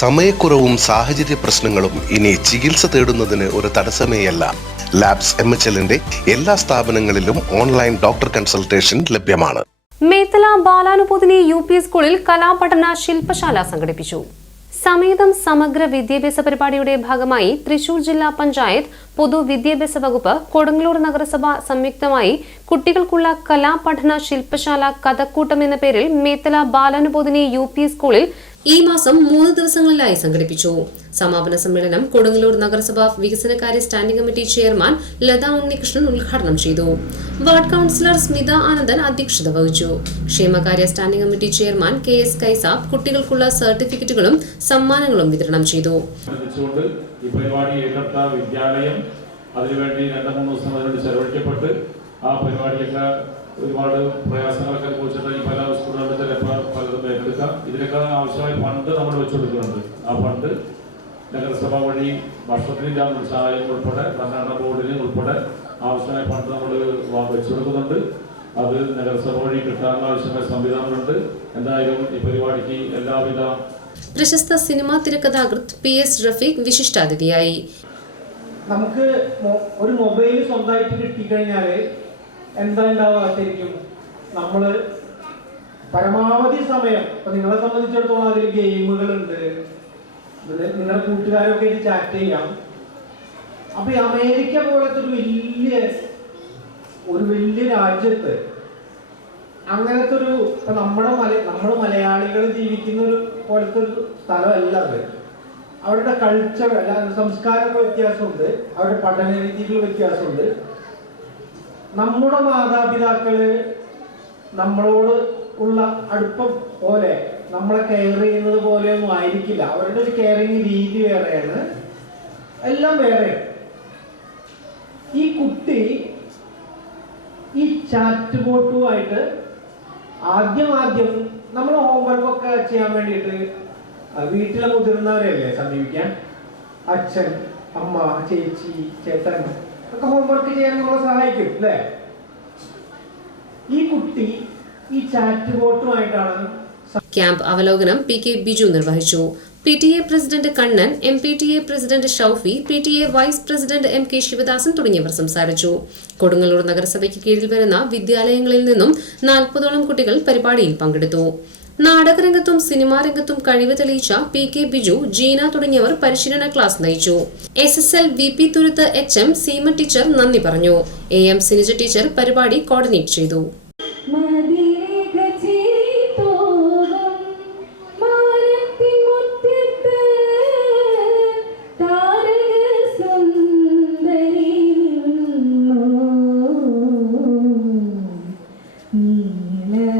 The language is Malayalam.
സമയക്കുറവും സാഹചര്യ പ്രശ്നങ്ങളും ഇനി ചികിത്സ തേടുന്നതിന് ഒരു തടസ്സമേയല്ല. ലാബ്സ് എം എച്ച് എല്ലിന്റെ എല്ലാ സ്ഥാപനങ്ങളിലും ഓൺലൈൻ ഡോക്ടർ കൺസൾട്ടേഷൻ ലഭ്യമാണ്. മേത്തല ബാലാനുപോതിനി യു പി സ്കൂളിൽ കലാപഠന ശില്പശാല സംഘടിപ്പിച്ചു. സമേതം സമഗ്ര വിദ്യാഭ്യാസ പരിപാടിയുടെ ഭാഗമായി തൃശൂർ ജില്ലാ പഞ്ചായത്ത് പൊതുവിദ്യാഭ്യാസ വകുപ്പ് കൊടുങ്ങല്ലൂർ നഗരസഭ സംയുക്തമായി കുട്ടികൾക്കുള്ള കലാപഠന ശില്പശാല കഥക്കൂട്ടം എന്ന പേരിൽ മേത്തല ബാലാനുബോധിനി യു സ്കൂളിൽ ഈ മാസം മൂന്ന് ദിവസങ്ങളിലായി സംഘടിപ്പിച്ചു. സമാപന സമ്മേളനം കൊടുങ്ങല്ലൂർ നഗരസഭാ വികസനകാര്യ standing committee chairman Latha Unnikrishnan ഉദ്ഘാടനം ചെയ്തു. വാർഡ് കൌൺസിലർ സ്മിത ആനന്ദൻ അധ്യക്ഷത വഹിച്ചു. ക്ഷേമകാര്യ standing committee chairman K S Kaisab കുട്ടികൾക്കുള്ള സർട്ടിഫിക്കറ്റുകളും സമ്മാനങ്ങളും വിതരണം ചെയ്തു. ഈ വിദ്യാലയം അതിനുവേണ്ടി രണ്ട് മൂന്ന് ദിവസം ചെലവഴിക്കപ്പെട്ട് ആ പരിപാടിയൊക്കെ ഒരുപാട് പ്രയാസങ്ങളൊക്കെ ഇതിനൊക്കെ ആവശ്യമായ ഫണ്ട് നമ്മൾ വെച്ചുകൊടുക്കുന്നുണ്ട് ആ ഫണ്ട് നഗരസഭ വഴി ഭക്ഷണത്തിന്റെ സഹായം ഉൾപ്പെടെ ഭരണഘടന ബോർഡിന് ഉൾപ്പെടെ ആവശ്യമായ ഫണ്ട് നമ്മൾ വെച്ചുകൊടുക്കുന്നുണ്ട് അത് നഗരസഭ വഴി കിട്ടാനുള്ള ആവശ്യമായ സംവിധാനമുണ്ട് എന്തായാലും ഈ പരിപാടിക്ക് എല്ലാവിധ പ്രശസ്ത സിനിമാ തിരക്കഥാകൃത്ത് പി എസ് റഫീഖ് വിശിഷ്ടാതിഥിയായി. നമുക്ക് ഒരു മൊബൈൽ സ്വന്തമായിട്ട് കിട്ടിക്കഴിഞ്ഞാൽ എന്താ ഉണ്ടാവുക ശരിക്കും നമ്മൾ പരമാവധി സമയം. ഇപ്പൊ നിങ്ങളെ സംബന്ധിച്ചിടത്തോളം അതിൽ ഗെയിമുകളുണ്ട്. നിങ്ങളുടെ കൂട്ടുകാരൊക്കെ ചാറ്റ് ചെയ്യാം. അപ്പൊ ഈ അമേരിക്ക പോലത്തെ ഒരു വലിയ ഒരു വലിയ രാജ്യത്ത് അങ്ങനത്തെ ഒരു ഇപ്പൊ നമ്മുടെ മല നമ്മൾ മലയാളികൾ ജീവിക്കുന്ന ഒരു പോലത്തെ ഒരു സ്ഥലമല്ല അത്. അവരുടെ കൾച്ചർ അല്ല സംസ്കാരമൊക്കെ വ്യത്യാസമുണ്ട്. അവരുടെ പഠന രീതികൾ വ്യത്യാസമുണ്ട്. നമ്മുടെ മാതാപിതാക്കൾ നമ്മളോട് ഉള്ള അടുപ്പം പോലെ നമ്മളെ കെയർ ചെയ്യുന്നത് പോലെയൊന്നും ആയിരിക്കില്ല. അവരുടെ ഒരു കെയറിങ് രീതി വേറെയാണ്. എല്ലാം വേറെ. ഈ കുട്ടി ഈ ചാറ്റ് ബോട്ടുമായിട്ട് ആദ്യം ആദ്യം നമ്മൾ ഹോംവർക്ക് ഒക്കെ ചെയ്യാൻ വേണ്ടിയിട്ട് വീട്ടിലെ മുതിർന്നവരെയല്ലേ സമീപിക്കാൻ? അച്ഛൻ അമ്മ ചേച്ചി ചേട്ടൻ ഒക്കെ ഹോംവർക്ക് ചെയ്യാൻ നമ്മളെ സഹായിക്കും അല്ലേ? ഈ കുട്ടി ഈ ചാറ്റ് ബോട്ടുമായിട്ടാണ് ക്യാമ്പ് അവലോകനം പി കെ ബിജു നിർവഹിച്ചു. P T A president Kannan M P T A president Shoufi P T A vice president M K Sivadasan തുടങ്ങിയവർ സംസാരിച്ചു. കൊടുങ്ങല്ലൂർ നഗരസഭയ്ക്ക് കീഴിൽ വരുന്ന വിദ്യാലയങ്ങളിൽ നിന്നും നാൽപ്പതോളം കുട്ടികൾ പരിപാടിയിൽ പങ്കെടുത്തു. നാടകരംഗത്തും സിനിമാ രംഗത്തും കഴിവ് തെളിയിച്ച പി കെ ബിജു ജീന തുടങ്ങിയവർ പരിശീലന ക്ലാസ് നയിച്ചു. S S L V P Thuruth H M Seema teacher നന്ദി പറഞ്ഞു. എ എം സിനിജ ടീച്ചർ പരിപാടി കോർഡിനേറ്റ് ചെയ്തു. Yeah.